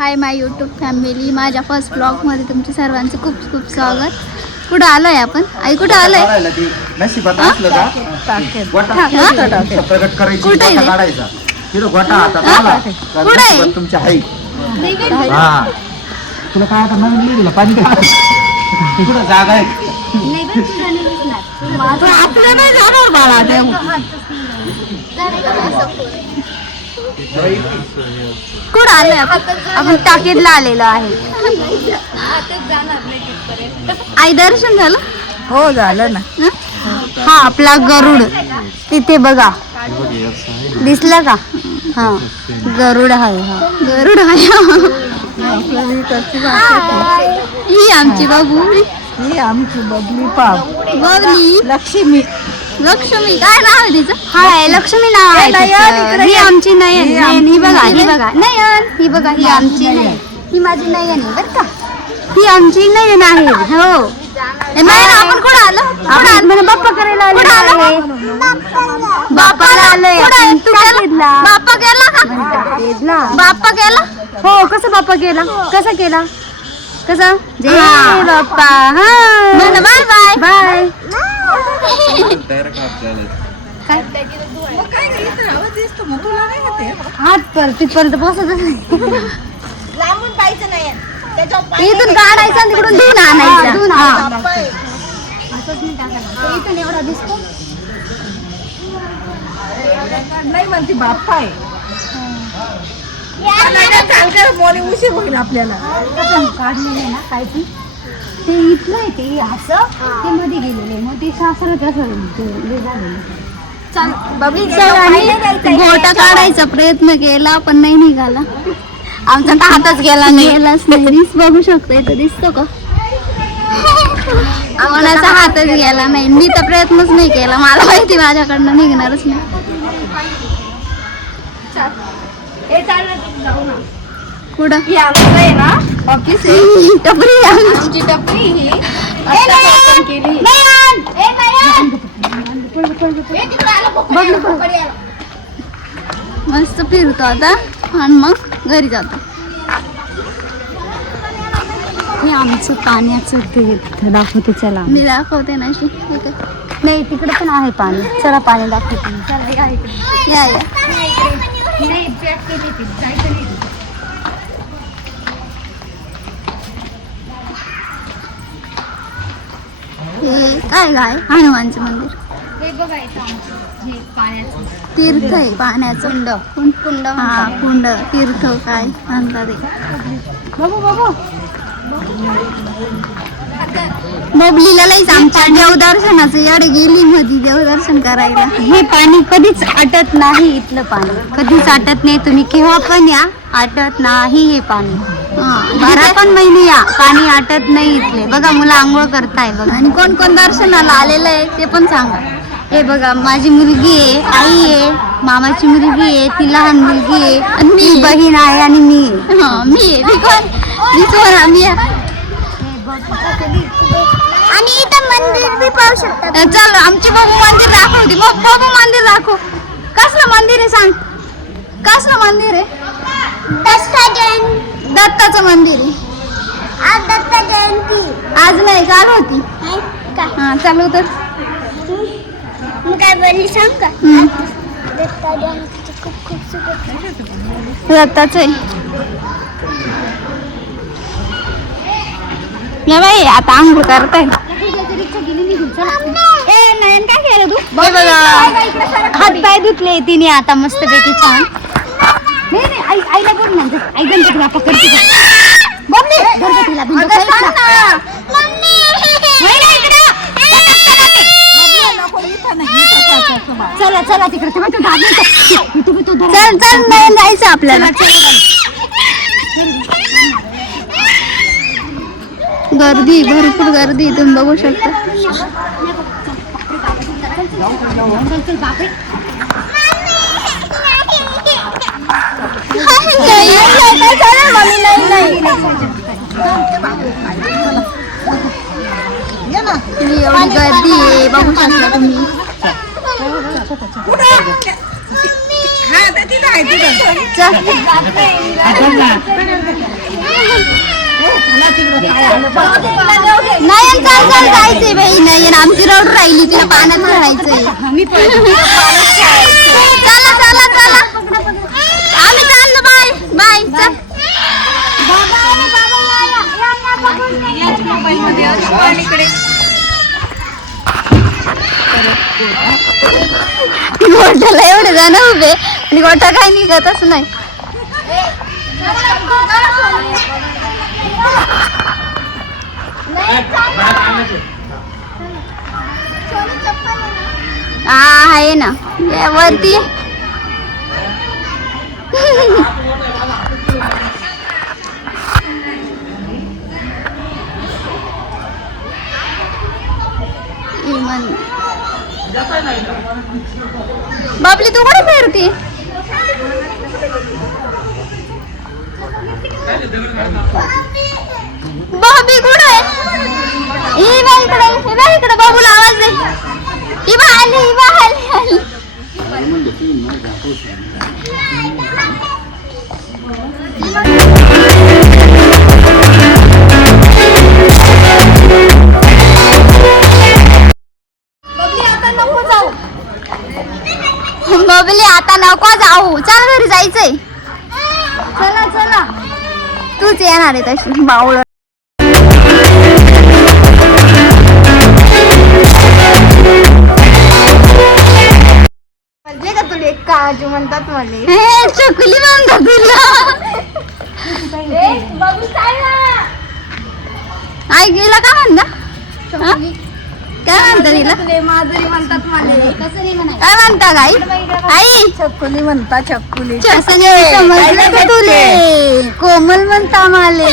Hi my YouTube family, माझ्या first ब्लॉगमध्ये तुमच्या सर्वांचं खूप खूप स्वागत. कुठं आलोय आपण? आई कुठं आलोय? नशिबात असलं का प्रगट करायची गोटा काढायचा. तिथं गोटा हातात आला तर तुमच्या हाई. हा तुला काय आता नवीन लिहिलं पाणी कुठं जागा आहे? आपलं नाही जाणार बाळा. कुठं आलोय आपण? टाकीदला आलेलो आहे. आई दर्शन झालं? हो झालं ना. हा आपला गरुड तिथे बघा, दिसलं का? हा गरुड आहे. हा गरुड आहे. ही आमची बाबू, ही आमची बबली पाव, बबली लक्ष्मी. लक्ष्मी काय नाव आहे तिचं? हाय लक्ष्मी नाव आहे तिचं. ही आमची नयन. नयन ही बघा, ही बघा नयन, ही बघा ही आमची नयन. ही माझी नयन आहे बरं का. ही आमची नयन आहे. हो आपण कुठं आलो? आपण बाप्पा करायला आलो. बाप्पाला आलोय. बाप्पा गेला का? बाप्पा गेला. हो कसं बाप्पा गेला? कसा केला? कसा? जय बाप्पा. हा बाय बाय बाय. हात पर तिथपर्यंत पोहोचतच नाही. लांबून पाहिजे नाही, इथून काढायचा आणि तिकडून धुवून आणायचा. एवढा दिसतो नाही म्हणते बाप्पा आहे. मोनी उशीर होईल आपल्याला. काढलेले ना काय ती ते इथलं आहे. ते असं ते मध्ये गेलेले, मग ते सासरच असं गोटा काढायचा प्रयत्न केला पण नाही निघाला. आमचा तर हातच गेला नाही. गेलाच नाही. बघू शकतो इथं दिसतो का? कोणाचा हातच गेला नाही. मी तर प्रयत्नच नाही केला. मला माहिती माझ्याकडनं निघणारच नाही. कुठं आहे ना ऑफिस आहे. टपरी आमची टपरी ही केली. मस्त फिरतो आता आणि मग घरी जातो. हे आमचं पाण्याचं ते दाखवते. चला मी दाखवते ना. नाही तिकडे पण आहे पाणी. चला पाणी दाखवते. चला या या. काय काय हनुमानचं मंदिर हे बघायचं. आमचं पाण्याचं तीर्थ आहे. पाण्याचं कुंड. हा कुंड तीर्थ काय म्हणतात ते. बाबू बबलीला लईच आमच्या देवदर्शनाचं एवढे गेली मध्ये देवदर्शन करायला. हे पाणी कधीच आटत नाही. इथलं पाणी कधीच आटत नाही. तुम्ही केव्हा पण या, आटत नाही हे पाणी. 12 पण महिने या, पाणी आटत नाही इथले. बघा मुलं आंघोळ करताय बघा. आणि कोण कोण दर्शनाला आलेलं आहे ते पण सांगा. हे बघा माझी मुलगी आहे, आई आहे, मामाची मुलगी आहे, ती लहान मुलगी आहे, आणि मी बहीण आहे आणि मी आणि इथं मंदिर बी पाहू शकता. चल आमची बाबू मंदिर दाखवते. बाबू मंदिर दाखव. कसलं मंदिर आहे सांग? कसलं मंदिर आहे? दत्ताचं मंदिर आहे. आज दत्त जयंती. आज नाही काल होती. हा चालू तर काय बोलली सांग का? दत्ता जयंती खूप खूप शुभेच्छा. दत्ताचं आहे ना बाई. आता आंघोळ करताय. नयन काय केलं तू? बघा हात पाय धुतले तिने आता मस्त पैकी छान. नाही आईला कोण म्हणते? आई गणपती बाप्पा करते गणपतीला. चला चला तिकडे चल चल नयन जायचं आपल्याला. गर्दी भरपूर गर्दी तुम्ही बघू शकता. एवढी गर्दी आहे बघू शकता तुम्ही. चल नयन चाल चाल जायचंय बाई नयन आमची रड राहिली तिला पाण्यात खेळायचंय चला चला चला आम्ही चाललो बाय बाय चल गोठ्याला एवढे जण उभे आणि गोठा काय निघतच नाही हा आहे ना वरती बापली तू कुठे फिरती बाबी कुठे ही बाई इकडे बाबूला आवाज दे ही बा आली बबली आता नको जाऊ चल घरी जायचंय चला चला तूच येणार आहे तशी बावळ का तुला काजू म्हणतात मला चकुली म्हणतात तुला आई गेला का म्हणता काय म्हणता तिला माधुरी म्हणतात मला काय म्हणता गाई आई छकुली म्हणता छकुली समजलं का तुले कोमल म्हणता माले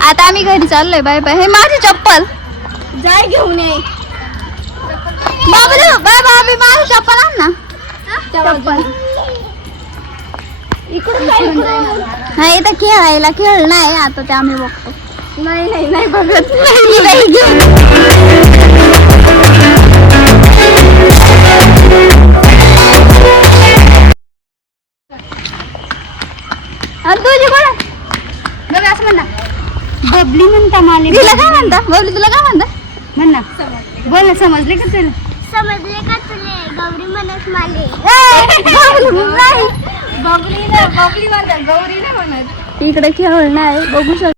आता आम्ही घरी चाललोय बाय बाय हे माझी चप्पल जाय घेऊन ये बाबू बाय बाबी माझी चप्पल आण ना चप्पल नाही इथं खेळायला खेळ नाही आता ते आम्ही बघतो नाही बघत तुझी कोण बघ असं म्हणा बबली म्हणता माले तिला काय म्हणता बबली तुला काय म्हणता म्हण ना बोल समजले का तुला समजले का तुले गौरी म्हणत माले बबली म्हणतात गौरी नाही म्हणत इकडे खेळ नाही बघू शकतो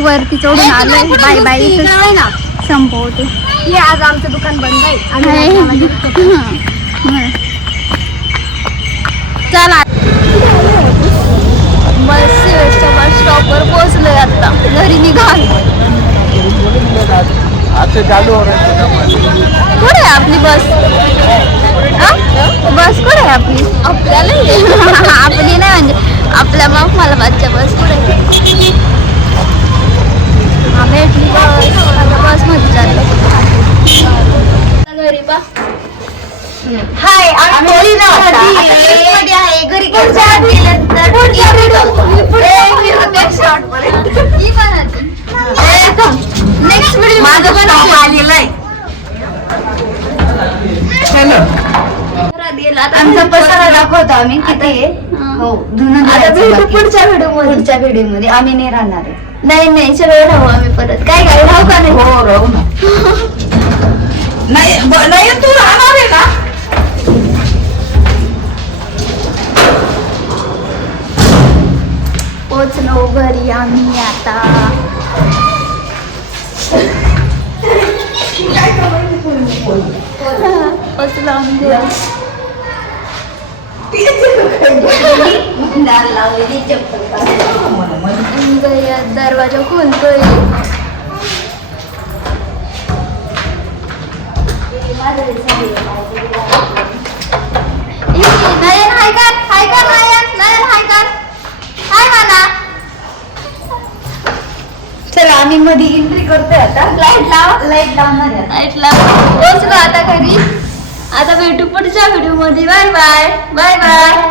वरती चढून आलोय बाय बाय ना संपवते हे आज आमचं दुकान बंद आहे चला बस स्टॉपवर पोहोचलोय आता घरी निघाल कुठे आहे आपली बस बस कुठे आहे आपली आपल्याला आपली नाही म्हणजे आपल्या मग मला बसच्या बस कुठे भेटली बस मध्ये चाललो घरी बा हाय आम्ही मध्ये आहे घरी नेक्स्ट व्हिडिओ माझं पण आलेलं आहे आमचा पसारा दाखवतो आम्ही किती हो पुढच्या व्हिडिओ मध्ये आम्ही नाही राहणार आहे नाही सगळं राहू आम्ही परत काय राहू का नाही हो राहू ना नाही तू राहणार आहे ना पोचलो घरी आम्ही आता पोचलो आम्ही दरवाजा खोलतोय. नयन हाय का? हाय का नयन? नयन हाय का? हाय म्हणा. चला आम्ही मध्ये एंट्री करतोय आता. लाईट लावणार पोहोचलो आता घरी. आता भेटू पुढच्या व्हिडिओ मध्ये. Bye bye bye bye.